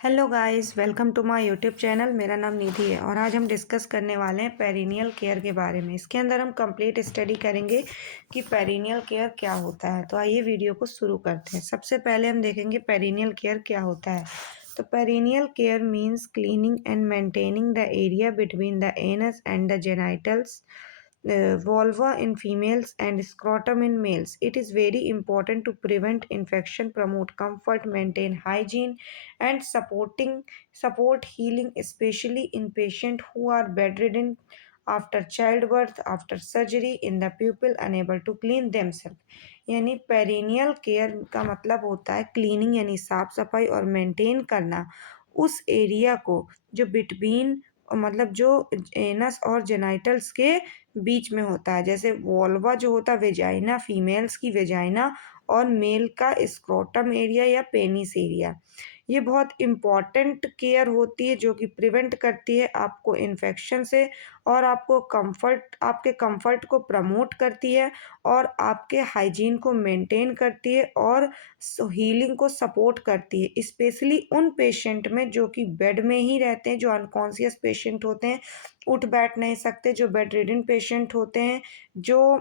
Hello guys, welcome to my YouTube channel. मेरा नाम निधि है और आज हम डिस्कस करने वाले हैं पेरिनियल केयर के बारे में। इसके अंदर हम कंप्लीट स्टडी करेंगे कि पेरिनियल केयर क्या होता है। तो आइए वीडियो को शुरू करते हैं। सबसे पहले हम देखेंगे पेरिनियल केयर क्या होता है। तो perennial care means cleaning and maintaining the area between the anus and the genitals, vulva in females and scrotum in males. It is very important to prevent infection, promote comfort, maintain hygiene, and support healing, especially in patients who are bedridden after childbirth, after surgery, in the pupil unable to clean themselves. यानी perennial care का मतलब होता है cleaning यानी साफ सफाई और maintain करना उस एरिया को जो बिटवीन मतलब जो एनस और जेनाइटल्स के बीच में होता है। जैसे वोल्वा जो होता है वेजाइना, फीमेल्स की वेजाइना, और मेल का स्क्रोटम एरिया या पेनिस एरिया। ये बहुत इम्पॉर्टेंट केयर होती है जो कि प्रिवेंट करती है आपको इन्फेक्शन से और आपके कंफर्ट को प्रमोट करती है और आपके हाइजीन को मेंटेन करती है और हीलिंग को सपोर्ट करती है, स्पेशली उन पेशेंट में जो कि बेड में ही रहते हैं, जो अनकॉन्शियस पेशेंट होते हैं, उठ बैठ नहीं सकते, जो बेड रिडन पेशेंट होते हैं, जो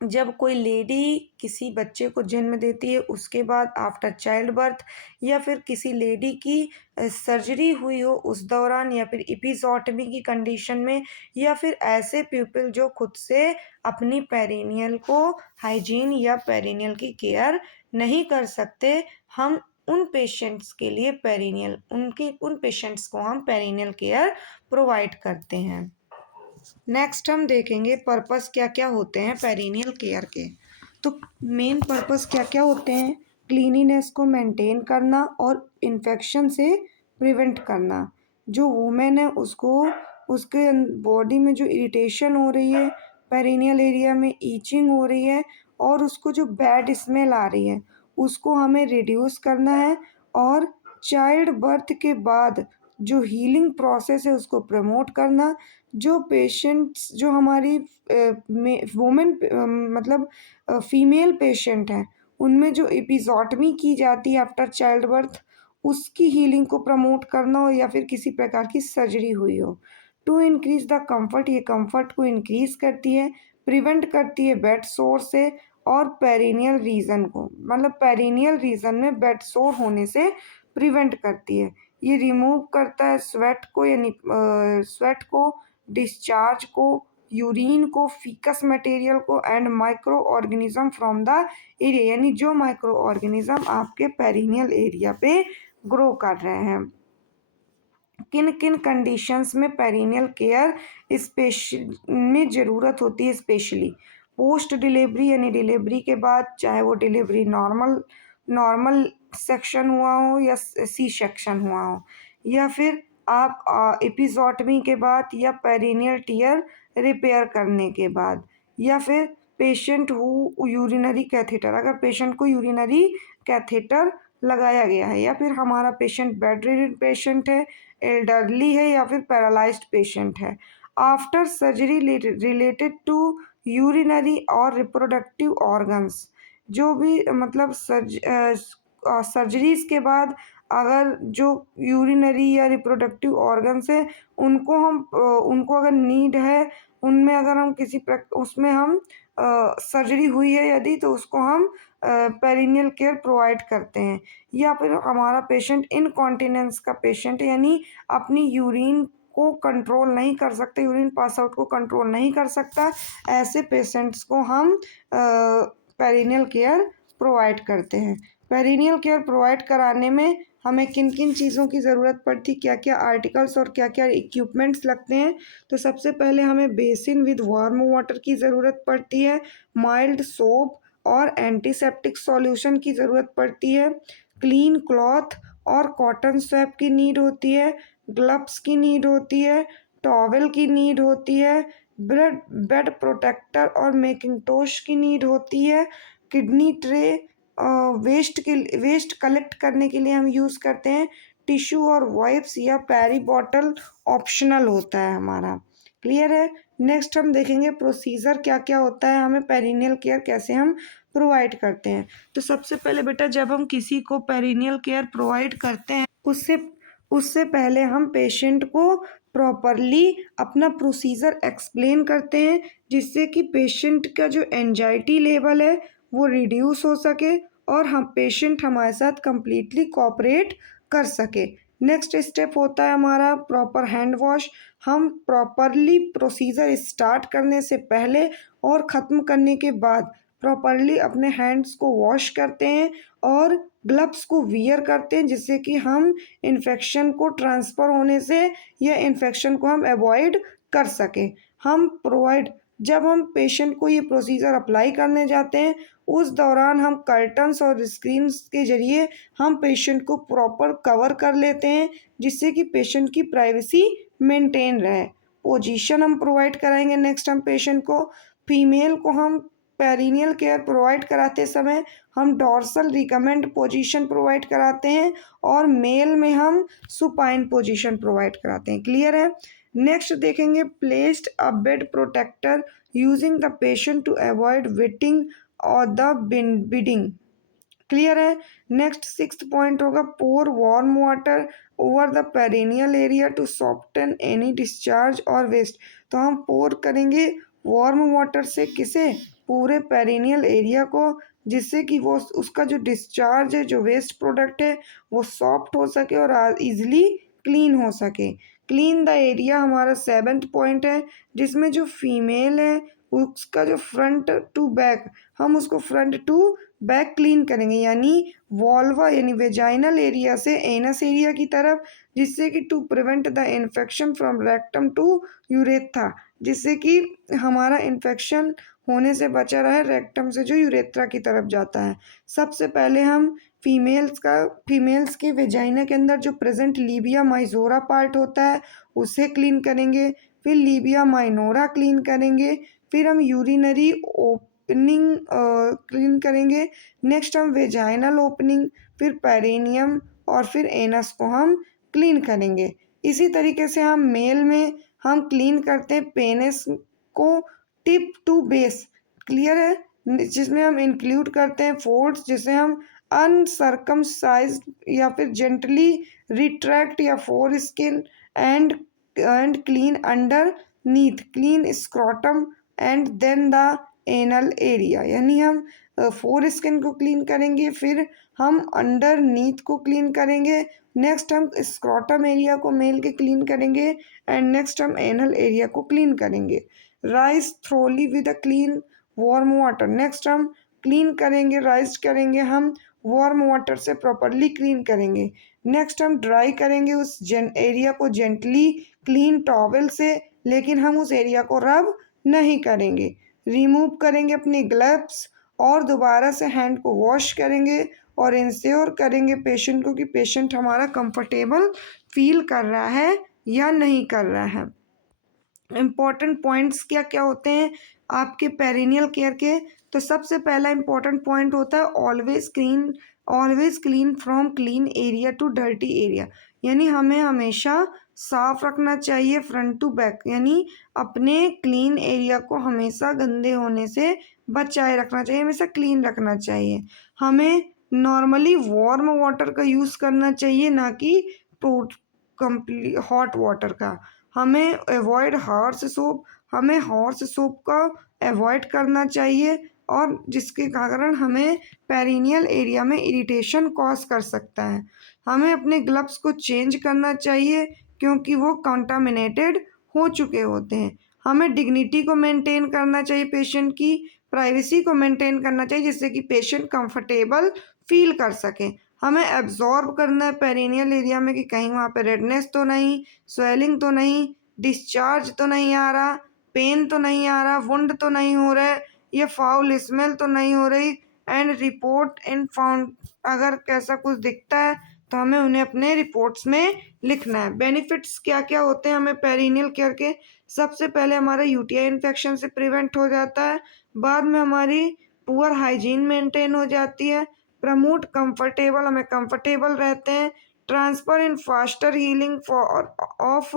जब कोई लेडी किसी बच्चे को जन्म देती है उसके बाद आफ्टर चाइल्ड बर्थ, या फिर किसी लेडी की सर्जरी हुई हो उस दौरान, या फिर एपिज़ोटमी की कंडीशन में, या फिर ऐसे पीपल जो खुद से अपनी पेरिनियल को हाइजीन या पेरिनियल की केयर नहीं कर सकते, हम उन पेशेंट्स के लिए उन पेशेंट्स को हम पेरिनियल केयर प्रोवाइड करते हैं। नेक्स्ट हम देखेंगे पर्पस क्या क्या होते हैं पेरिनियल केयर के। तो मेन पर्पस क्या क्या होते हैं? क्लीनिनेस को मेंटेन करना और इन्फेक्शन से प्रिवेंट करना। जो वुमेन है उसको उसके बॉडी में जो इरिटेशन हो रही है, पेरिनियल एरिया में ईचिंग हो रही है और उसको जो बैड स्मेल आ रही है उसको हमें रिड्यूस करना है। और चाइल्ड बर्थ के बाद जो हीलिंग प्रोसेस है उसको प्रमोट करना। जो पेशेंट्स जो हमारी वुमेन मतलब फीमेल पेशेंट हैं उनमें जो एपिज़ोटमी की जाती है आफ्टर चाइल्ड बर्थ, उसकी हीलिंग को प्रमोट करना हो, या फिर किसी प्रकार की सर्जरी हुई हो। टू इंक्रीज द कंफर्ट, ये कंफर्ट को इंक्रीज करती है, प्रिवेंट करती है बेड सोर से, और पेरिनियल रीजन को मतलब पेरिनियल रीजन में बेड सोर होने से प्रिवेंट करती है। ये रिमूव करता है स्वेट को यानी स्वेट को, डिस्चार्ज को, यूरिन को, फीकस मटेरियल को, and micro organism from the area, यानी जो माइक्रो ऑर्गेनिज्म आपके पेरिनियल एरिया पे ग्रो कर रहे हैं। किन किन कंडीशंस में पेरिनियल केयर में ज़रूरत होती है? स्पेशली पोस्ट डिलीवरी यानी डिलीवरी के बाद, चाहे वो डिलीवरी नॉर्मल सेक्शन हुआ हो या सी सेक्शन हुआ हो, या फिर आप एपिज़ोटमी के बाद, या पेरिनियल टियर रिपेयर करने के बाद, या फिर पेशेंट हु यूरिनरी कैथेटर, अगर पेशेंट को यूरिनरी कैथेटर लगाया गया है, या फिर हमारा पेशेंट बेड रिडन पेशेंट है, एल्डरली है, या फिर पैरालाइज्ड पेशेंट है। After surgery related to urinary और रिप्रोडक्टिव ऑर्गन्स, जो भी मतलब सर्जरीज के बाद अगर जो यूरिनरी या रिप्रोडक्टिव ऑर्गन्स है उनको अगर नीड है, उनमें अगर हम उसमें हम सर्जरी हुई है यदि, तो उसको हम पेरिनियल केयर प्रोवाइड करते हैं। या फिर हमारा पेशेंट इनकॉन्टिनेंस का पेशेंट यानी अपनी यूरिन को कंट्रोल नहीं कर सकते, यूरिन पास आउट को कंट्रोल नहीं कर सकता, ऐसे पेशेंट्स को हम पेरिनियल केयर प्रोवाइड करते हैं। पेरिनियल केयर प्रोवाइड कराने में हमें किन किन चीज़ों की ज़रूरत पड़ती, क्या क्या आर्टिकल्स और क्या क्या इक्विपमेंट्स लगते हैं? तो सबसे पहले हमें बेसिन विद वार्म वाटर की ज़रूरत पड़ती है, माइल्ड सोप और एंटीसेप्टिक सॉल्यूशन की ज़रूरत पड़ती है, क्लीन क्लॉथ और कॉटन स्वैप की नीड होती है, ग्लव्स की नीड होती है, टॉवेल की नीड होती है, बेड प्रोटेक्टर और मैकिंटोश की नीड होती है, किडनी ट्रे वेस्ट कलेक्ट करने के लिए हम यूज़ करते हैं, टिश्यू और वाइप्स या पैरी बॉटल ऑप्शनल होता है हमारा। क्लियर है? नेक्स्ट हम देखेंगे प्रोसीजर क्या क्या होता है, हमें पेरिनियल केयर कैसे हम प्रोवाइड करते हैं। तो सबसे पहले बेटा जब हम किसी को पेरिनियल केयर प्रोवाइड करते हैं उससे उससे पहले हम पेशेंट को प्रॉपरली अपना प्रोसीजर एक्सप्लेन करते हैं, जिससे कि पेशेंट का जो एंजाइटी लेवल है वो रिड्यूस हो सके और हम पेशेंट हमारे साथ कंप्लीटली कोऑपरेट कर सके। नेक्स्ट स्टेप होता है हमारा प्रॉपर हैंड वॉश। हम प्रॉपरली प्रोसीजर स्टार्ट करने से पहले और ख़त्म करने के बाद प्रॉपरली अपने हैंड्स को वॉश करते हैं और ग्लव्स को वियर करते हैं, जिससे कि हम इन्फेक्शन को ट्रांसफ़र होने से या इन्फेक्शन को हम अवॉइड कर सकें। हम प्रोवाइड जब हम पेशेंट को ये प्रोसीजर अप्लाई करने जाते हैं उस दौरान हम कर्टन्स और स्क्रीन्स के ज़रिए हम पेशेंट को प्रॉपर कवर कर लेते हैं, जिससे कि पेशेंट की प्राइवेसी मेंटेन रहे। पोजीशन हम प्रोवाइड कराएंगे। नेक्स्ट हम पेशेंट को फीमेल को हम पेरिनियल केयर प्रोवाइड कराते समय हम डॉर्सल रिकमेंड पोजीशन प्रोवाइड कराते हैं और मेल में हम सुपाइन पोजीशन प्रोवाइड कराते हैं। क्लियर है। नेक्स्ट देखेंगे placed a bed protector using the patient to avoid wetting और द बिडिंग। क्लियर है। नेक्स्ट सिक्स्थ पॉइंट होगा pour warm water over the perineal area to soften any discharge और waste. तो हम पोर करेंगे वार्म वाटर से किसे, पूरे पेरिनियल एरिया को, जिससे कि वो उसका जो डिस्चार्ज है, जो वेस्ट प्रोडक्ट है, वो सॉफ्ट हो सके और इजीली क्लीन हो सके। क्लीन द एरिया हमारा सेवेंथ पॉइंट है, जिसमें जो फीमेल है उसका जो फ्रंट टू बैक हम उसको फ्रंट टू बैक क्लीन करेंगे, यानी वॉल्वा यानी वेजाइनल एरिया से एनस एरिया की तरफ, जिससे कि to prevent the infection from rectum to urethra, जिससे कि हमारा इन्फेक्शन होने से बचा रहे रेक्टम से जो यूरेथ्रा की तरफ जाता है। सबसे पहले हम फीमेल्स के वेजाइना के अंदर जो प्रेजेंट लीबिया माइजोरा पार्ट होता है उसे क्लीन करेंगे, फिर लीबिया माइनोरा क्लीन करेंगे, फिर हम यूरिनरी ओपनिंग क्लीन करेंगे, नेक्स्ट हम वेजाइनल ओपनिंग, फिर पेरिनियम और फिर एनस को हम क्लीन करेंगे। इसी तरीके से हम मेल में हम क्लीन करते हैं पेनिस को टिप टू बेस। क्लियर है। जिसमें हम इंक्लूड करते हैं फोल्ड्स, जिसे हम अनसर्कमसाइज्ड या फिर जेंटली रिट्रैक्ट या foreskin and clean underneath clean scrotum and then the anal area, यानी हम फोर स्किन को क्लीन करेंगे, फिर हम अंडर नीथ को क्लीन करेंगे, नेक्स्ट हम स्क्रॉटम एरिया को मेल के क्लीन करेंगे एंड नेक्स्ट हम एनल एरिया को क्लीन करेंगे। Rice thoroughly with a clean warm water, next हम क्लीन करेंगे, राइस करेंगे हम वार्म वाटर से प्रॉपरली क्लीन करेंगे। नेक्स्ट हम ड्राई करेंगे उस एरिया को जेंटली क्लीन टॉवेल से, लेकिन हम उस एरिया को रब नहीं करेंगे। रिमूव करेंगे अपने ग्लव्स और दोबारा से हैंड को वॉश करेंगे और इंश्योर करेंगे पेशेंट को कि पेशेंट हमारा कंफर्टेबल फील कर रहा है या नहीं कर रहा है। इम्पॉर्टेंट पॉइंट्स क्या क्या होते हैं आपके पेरिनियल केयर के, तो सबसे पहला इम्पॉर्टेंट पॉइंट होता है always clean from clean area to dirty area, यानी हमें हमेशा साफ रखना चाहिए फ्रंट टू बैक, यानी अपने क्लीन एरिया को हमेशा गंदे होने से बचाए रखना चाहिए, हमेशा क्लीन रखना चाहिए। हमें नॉर्मली वार्म वाटर का यूज़ करना चाहिए, ना कि कंप्लीट हॉट वाटर का। हमें अवॉइड हमें हॉर्स सोप का अवॉइड करना चाहिए, और जिसके कारण हमें पेरिनियल एरिया में इरिटेशन कॉज कर सकता है। हमें अपने ग्लव्स को चेंज करना चाहिए क्योंकि वो कंटामिनेटेड हो चुके होते हैं। हमें डिग्निटी को मेंटेन करना चाहिए, पेशेंट की प्राइवेसी को मेंटेन करना चाहिए, जिससे कि पेशेंट कंफर्टेबल फील कर सके। हमें एब्जॉर्ब करना है पेरिनियल एरिया में कि कहीं वहाँ पे रेडनेस तो नहीं, स्वेलिंग तो नहीं, डिस्चार्ज तो नहीं आ रहा, पेन तो नहीं आ रहा, वुंड तो नहीं हो रहा है, ये फाउल स्मेल तो नहीं हो रही, एंड रिपोर्ट इन फाउंड, अगर कैसा कुछ दिखता है तो हमें उन्हें अपने रिपोर्ट्स में लिखना है। बेनिफिट्स क्या क्या होते हैं हमें पेरिनियल केयर के, सबसे पहले हमारा यूटीआई इन्फेक्शन से प्रिवेंट हो जाता है, बाद में हमारी पुअर हाइजीन मेंटेन हो जाती है, प्रमोट कंफर्टेबल, हमें कंफर्टेबल रहते हैं, transfer in faster healing for of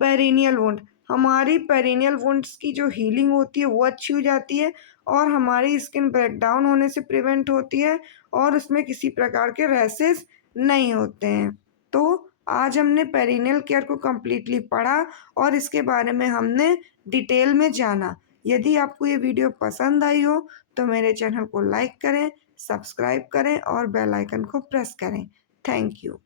perineal wound, हमारी पेरिनियल वुंड्स की जो हीलिंग होती है वो अच्छी हो जाती है और हमारी स्किन ब्रेकडाउन होने से प्रिवेंट होती है और उसमें किसी प्रकार के रैसेस नहीं होते हैं। तो आज हमने पेरिनियल केयर को कम्प्लीटली पढ़ा और इसके बारे में हमने डिटेल में जाना। यदि आपको ये वीडियो पसंद आई हो तो मेरे चैनल को लाइक करें, सब्सक्राइब करें और बेल आइकन को प्रेस करें। Thank you.